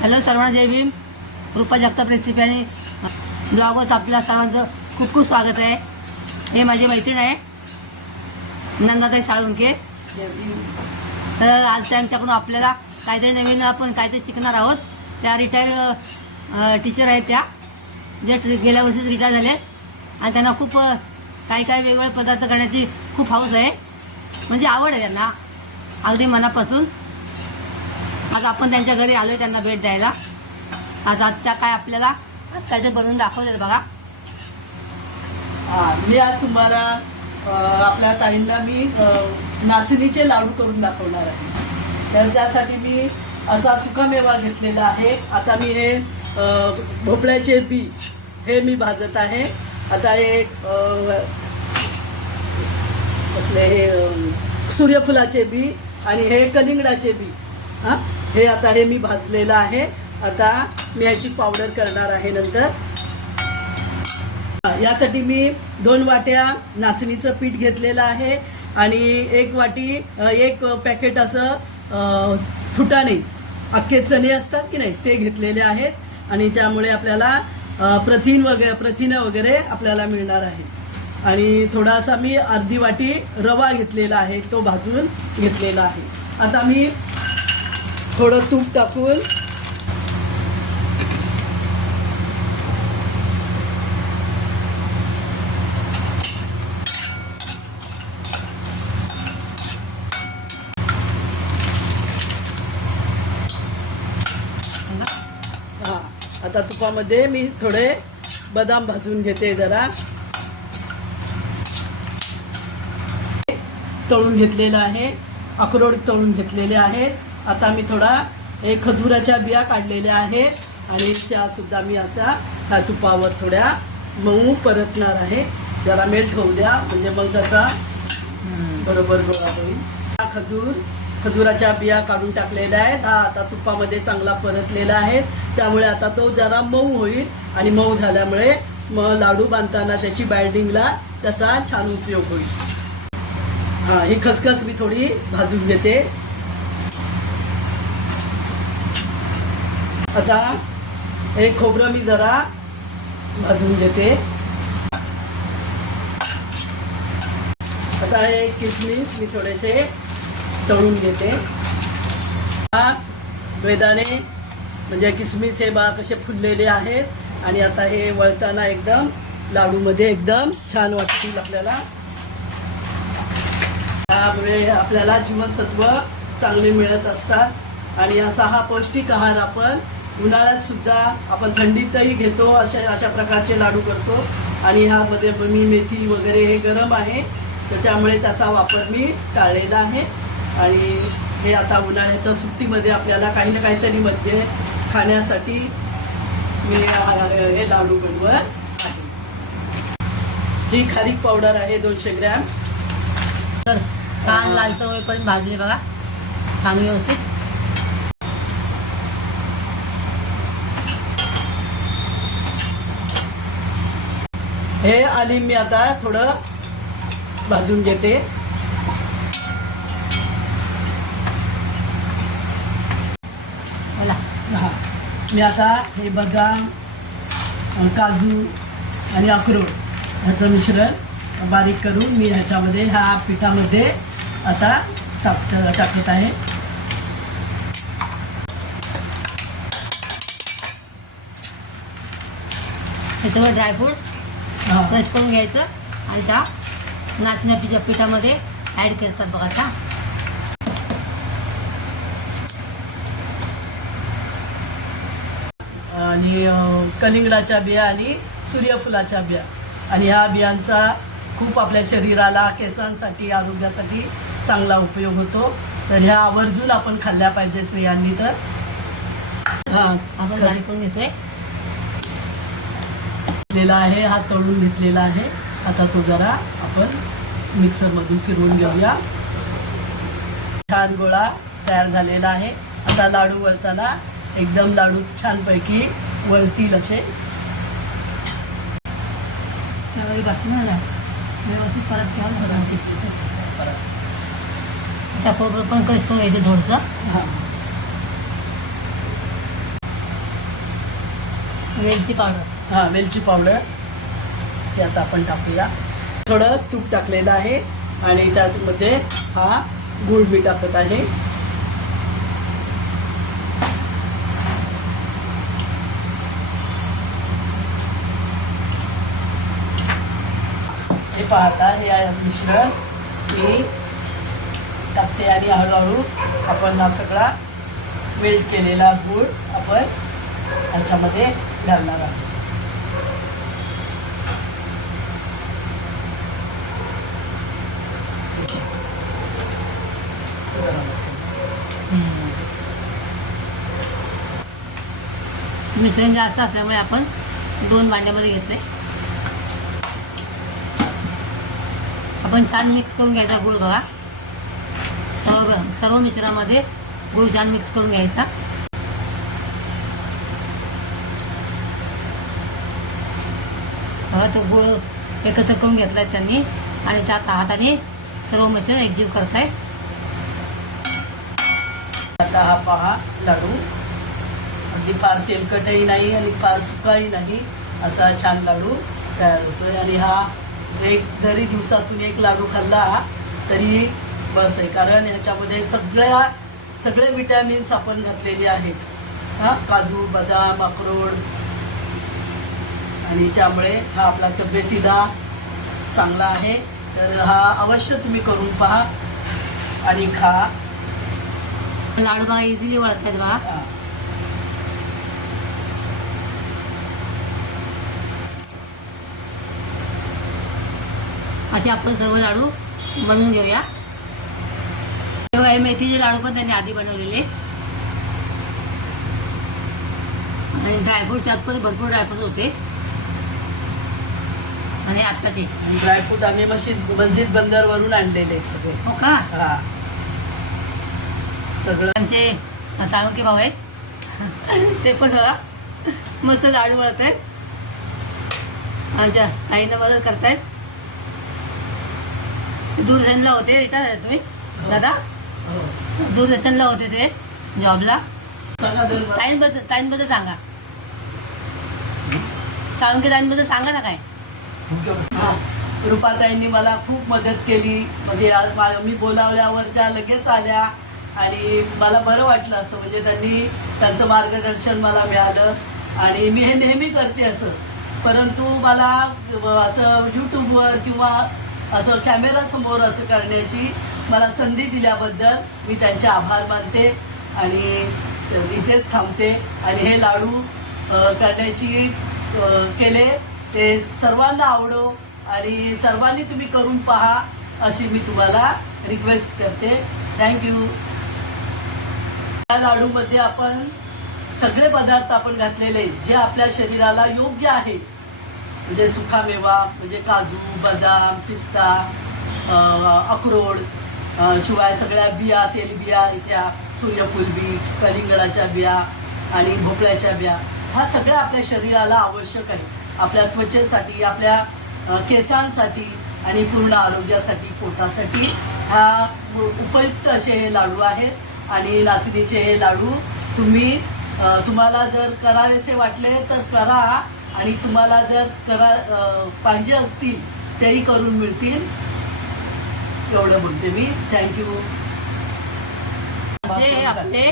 Hello सर्वांना जय भीम. कृपा Jagtap recipe आणि ब्लॉगवर आपल्या सर्वांचं खूप खूप स्वागत आहे. हे माझी मैत्रीण आहे नंदाताई साळुंके. तर आज त्यांच्याकडून आपल्याला काहीतरी नवीन आपण काहीतरी शिकणार आहोत. त्या रिटायर्ड टीचर आहेत, त्या जे गेल्या वर्षीच रिटायर झाले आणि त्यांना खूप काही वेगवेगळे पदार्थ करण्याची खूप हौस आहे, म्हणजे आवड आहे त्यांना अगदी मनापासून. आज आपण त्यांच्या घरी आलो आहे त्यांना भेट द्यायला. आज त्या काय आपल्याला आज काय बनवून दाखवतात बघा. मी आज तुम्हाला आपल्या ताईंना मी नाचणीचे लाडू करून दाखवणार आहे. तर त्यासाठी मी असा सुकामेवा घेतलेला आहे. आता मी हे भोपळ्याचे बी हे मी भाजत आहे. आता हे कसले हे सूर्यफुलाचे बी आणि हे कलिंगडाचे बी हे आता हे मी भाजलेलं आहे. आता मी ह्याची पावडर करणार आहे नंतर. यासाठी मी 2 वाट्या नाचणीचं पीठ घेतलेलं आहे आणि 1 वाटी 1 पॅकेट असं फुटाणे अख्खे चणे असतात की नाही ते घेतलेले आहेत. आणि त्यामुळे आपल्याला प्रथिनं वगैरे आपल्याला मिळणार आहे. आणि थोडासा मी अर्धी वाटी रवा घेतलेला आहे, तो भाजून घेतलेला आहे. आता मी थोडं तूप टाकून आता तुपामध्ये मी थोडे बदाम भाजून घेते, जरा तळून घेतलेलं आहे, अक्रोड तळून घेतलेले आहेत. आता मी थोडा खजुराच्या बिया काढलेल्या आहेत आणि त्या सुद्धा मी आता ह्या तुपावर थोड्या मऊ परतणार आहे. जरा मेल्ट होऊ द्या, म्हणजे मग त्याचा बरोबर गोळा होईल. खजुराच्या बिया काढून टाकलेल्या आहेत. हा आता तुपामध्ये चांगला परतलेला आहे, त्यामुळे आता तो जरा मऊ होईल आणि मऊ झाल्यामुळे मग लाडू बांधताना त्याची बाइंडिंगला त्याचा छान उपयोग होईल. ही खसखस मी थोडी भाजून घेते. आता हे खोबरं मी जरा भाजून घेते. आता हे किसमिस मी थोडेसे तळून घेते. बेदाणे म्हणजे किसमिस हे बा कसे फुललेले आहेत आणि आता हे वळताना एकदम लाडूमध्ये एकदम छान वाटतील आपल्याला. त्यामुळे आपल्याला जीवनसत्व चांगले मिळत असतात आणि असा हा पौष्टिक आहार आपण उन्हाळ्यात सुद्धा आपण थंडीतही घेतो. अशा प्रकारचे लाडू करतो. आणि ह्यामध्ये मी मेथी वगैरे हे गरम आहे, तर त्यामुळे त्याचा वापर मी टाळलेला आहे. आणि हे आता उन्हाळ्याच्या सुट्टीमध्ये आपल्याला काही ना काहीतरी मध्ये खाण्यासाठी मी हे लाडू बनवत आहे. ही खारीक पावडर आहे 200 ग्रॅम. तर छान लालसर होईपर्यंत भाजले बघा, छान व्यवस्थित. हे आली मी आता थोडं भाजून घेते. मी आता हे बदाम, काजू आणि अक्रोड ह्याचं मिश्रण बारीक करून मी ह्याच्यामध्ये ह्या पिठामध्ये आता टाकत आहे. त्याच्यावर ड्रायफ्रूट क्रश करून घ्यायचं आणि त्या नाचण्याच्या पिठामध्ये ॲड करतात बघा. आता आणि कलिंगडाच्या बिया आणि सूर्यफुलाच्या बिया, आणि ह्या बियांचा खूप आपल्या शरीराला, केसांसाठी, आरोग्यासाठी चांगला उपयोग होतो. तर ह्या आवर्जून आपण खाल्ल्या पाहिजे स्त्रियांनी. तर आपण बारीक करून घेतोय आहे, हा तळून घेतलेला आहे. आता तो जरा आपण मिक्सरमधून फिरवून घेऊया. छान गोळा तयार झालेला आहे. आता लाडू वळताना एकदम लाडू छानपैकी वळतील असे. व्यवस्थित परत घ्यावं. त्या खोबरं पण क्रश करून घ्यायचं थोडंसं. वेलची पावडर. हां, वेलची पावडर हे आता आपण टाकूया. थोडं तूप टाकलेलं आहे आणि त्यामध्ये हा गूळ मी टाकत आहे. हे पाहता हे मिश्रण मी टाकते आणि हळूहळू आपण हा सगळा मेल्ट केलेला गूळ आपण ह्याच्यामध्ये घालणार आहोत. मिश्रण जास्त असल्यामुळे आपण 2 भांड्यामध्ये घेतले. आपण छान मिक्स करून घ्यायचा गूळ बघा. सर्व मिश्रणामध्ये गूळ छान मिक्स करून घ्यायचा. बघा तो गूळ एकत्र करून घेतलाय त्यांनी आणि त्या हाताने सर्व मिश्रण एकजीव करताय. आता हा पहा लाडू अगदी फार तेलकटही नाही आणि फार सुकाही नाही असा छान लाडू तयार होतोय. आणि हा जरी दिवसातून एक लाडू खाल्ला तरी बस आहे, कारण ह्याच्यामध्ये सगळे विटॅमिन्स आपण घातलेले आहेत. हा काजू, बदाम, अक्रोड, आणि त्यामुळे हा आपला तब्येतीला चांगला आहे. तर हा अवश्य तुम्ही करून पहा आणि खा. लाडू बघा इझिली वळतात बघा. हा. असे आपण सर्व लाडू बनवून घेऊया. बघा हे मेथीचे लाडू पण त्यांनी आधी बनवलेले आणि ड्रायफ्रूट त्यात पण भरपूर ड्रायफ्रूट होते. आणि आत्ताचे ड्रायफ्रूट आम्ही मस्जिद बंदरवरून आणलेले आहेत सगळे. हो का? हा सगळं आमचे साळुंके भाऊ आहेत ते पण बघा मस्त लाडू वळत आहेत. आमच्या आईनं मदत करतायत. दूरदर्शनला होते, रिटायर आहे तुम्ही दादा? दूरदर्शनला होते ते जॉबला. ताईंबद्दल सांगा, साळुंके ताईंबद्दल सांगा ना काय. रुपाताईंनी मला खूप मदत केली. म्हणजे आज मी बोलावल्यावर त्या लगेच आल्या आणि मला बरं वाटलं असं. म्हणजे त्यांचं मार्गदर्शन मला मिळालं आणि मी हे नेहमी करते असं. परंतु मला असं यूट्यूबवर किंवा असं कॅमेरासमोर असं करण्याची मला संधी दिल्याबद्दल मी त्यांचे आभार मानते आणि इथेच थांबते. आणि हे लाडू करण्याची केले ते सर्वांना आवडो आणि सर्वांनी तुम्ही करून पहा अशी मी तुम्हाला रिक्वेस्ट करते. थँक्यू. या लाडूमध्ये आपण सगळे पदार्थ आपण घातलेले जे आपल्या शरीराला योग्य आहेत. म्हणजे सुकामेवा म्हणजे काजू, बदाम, पिस्ता, अक्रोड, शिवाय सगळ्या बिया, तेलबिया, इथ्या सूर्यफूल बी, कलिंगडाच्या बिया आणि भोपळ्याच्या बिया, हा सगळ्या आपल्या शरीराला आवश्यक आहे. आपल्या त्वचेसाठी, आपल्या केसांसाठी आणि पूर्ण आरोग्यासाठी, पोटासाठी हा उपयुक्त असे हे लाडू आहेत. आणि नाचणीचे हे लाडू तुम्हाला जर करावेसे वाटले तर करा आणि तुम्हाला जर पाहिजे असतील तेही करून मिळतील. एवढं बोलते मी. थँक्यू. हे आपले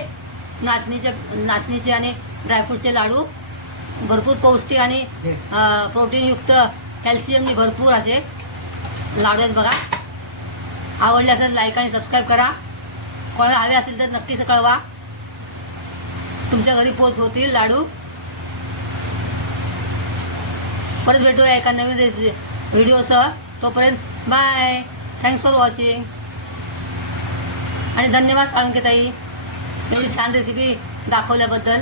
नाचणीचे आणि ड्रायफ्रूटचे लाडू भरपूर पौष्टिक आणि प्रोटीनयुक्त, कॅल्शियमनी भरपूर असे लाडू आहेत बघा. आवडले असेल लाईक आणि सबस्क्राईब करा. कोणाला हवे असेल तर नक्कीच कळवा. तुमच्या घरी पोच होतील लाडू. परत भेटूया एका नवीन व्हिडिओसह. तोपर्यंत बाय. Thanks for watching. आणि धन्यवाद साळुंके ताई एवढी छान रेसिपी दाखवल्याबद्दल.